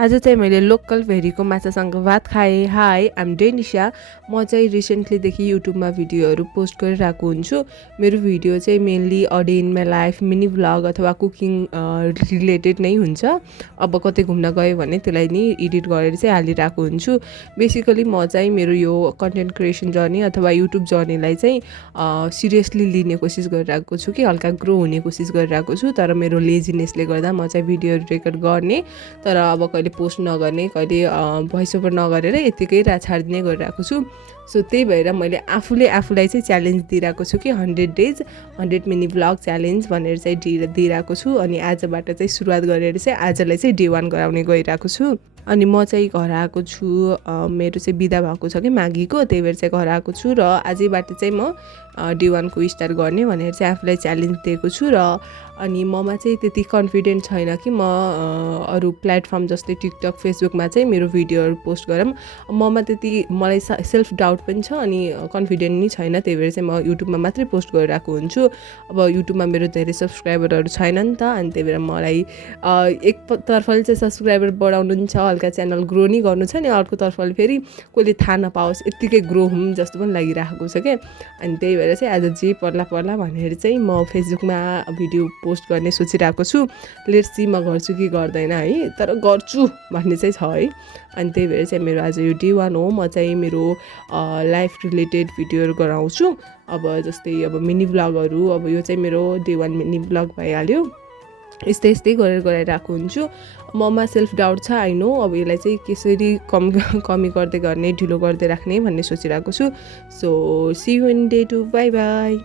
आज चाहिँ मैले लोकल भेरीको माछासँग भात खाएँ। High, I'm Denisa. म चाहिँ रिसेन्टलीदेखि युट्युबमा भिडियोहरू पोस्ट गरिरहेको हुन्छु। मेरो भिडियो चाहिँ mainly a day in my life, mini vlog अथवा कुकिङ रिलेटेड नै हुन्छ। अब कतै घुम्न गयो भने त्यसलाई नि एडिट गरेर चाहिँ हालिरहेको हुन्छु। बेसिकली म चाहिँ मेरो यो कन्टेन्ट क्रिएसन जर्नी अथवा युट्युब जर्नीलाई चाहिँ सिरियसली लिने कोसिस गरिरहेको छु कि हल्का ग्रो हुने कोसिस गरिरहेको छु। तर मेरो लेजिनेसले गर्दा म चाहिँ भिडियोहरू रेकर्ड गर्ने तर अब कहिले पोस्ट नगर्ने, कहिले भोइस ओभर नगरेर यतिकै छाडिदिने गरिरहेको छु। सो त्यही भएर मैले आफूलाई चाहिँ च्यालेन्ज दिइरहेको छु कि 100 डेज 100 मिनी भ्लग च्यालेन्ज भनेर चाहिँ दिइरहेको छु। अनि आजबाट चाहिँ सुरुवात गरेर चाहिँ आजलाई चाहिँ डे 1 गराउने गइरहेको छु। अनि म चाहिँ घर आएको छु, मेरो चाहिँ बिदा भएको छ कि माघीको, त्यही भएर चाहिँ घर आएको छु र आजैबाट चाहिँ म डे 1 को स्टार्ट गर्ने भनेर चाहिँ आफूलाई च्यालेन्ज दिएको छु। र अनि ममा चाहिँ त्यति कन्फिडेन्ट छैन कि म अरू प्लेटफर्म जस्तै टिकटक, फेसबुकमा चाहिँ मेरो भिडियोहरू पोस्ट गरौँ। ममा त्यति मलाई सेल्फ डाउट पनि छ अनि कन्फिडेन्ट नि छैन, त्यही भएर चाहिँ म युट्युबमा मात्रै पोस्ट गरिरहेको हुन्छु। अब युट्युबमा मेरो धेरै सब्सक्राइबरहरू छैन नि त, अनि त्यही भएर मलाई एक तर्फले चाहिँ सब्सक्राइबर बढाउनु पनि छ, हल्का च्यानल ग्रो नि गर्नु छ, अनि अर्को तर्फले फेरि कसले थाहा नपाओस् यत्तिकै ग्रो हुँ जस्तो पनि लागिरहेको छ क्या। अनि त्यही भएर चाहिँ आज जे पर्ला भनेर चाहिँ म फेसबुकमा भिडियो पोस्ट गर्ने सोचिरहेको छु। लेट्स सी म गर्छु कि गर्दैन है, तर गर्छु भन्ने चाहिँ छ है। अनि त्यही भएर चाहिँ मेरो आज यो डे 1 हो। म चाहिँ मेरो लाइफ रिलेटेड भिडियोहरू गराउँछु। अब जस्तै अब मिनी भ्लगहरू, अब यो चाहिँ मेरो डे 1 मिनी भ्लग भइहाल्यो। यस्तै गराइरहेको हुन्छु। ममा सेल्फ डाउट छ, आई नो। अब यसलाई चाहिँ कसरी कमी गर्दै गर्ने, ढिलो गर्दै राख्ने भन्ने सोचिरहेको छु। So see you in day 2, bye by.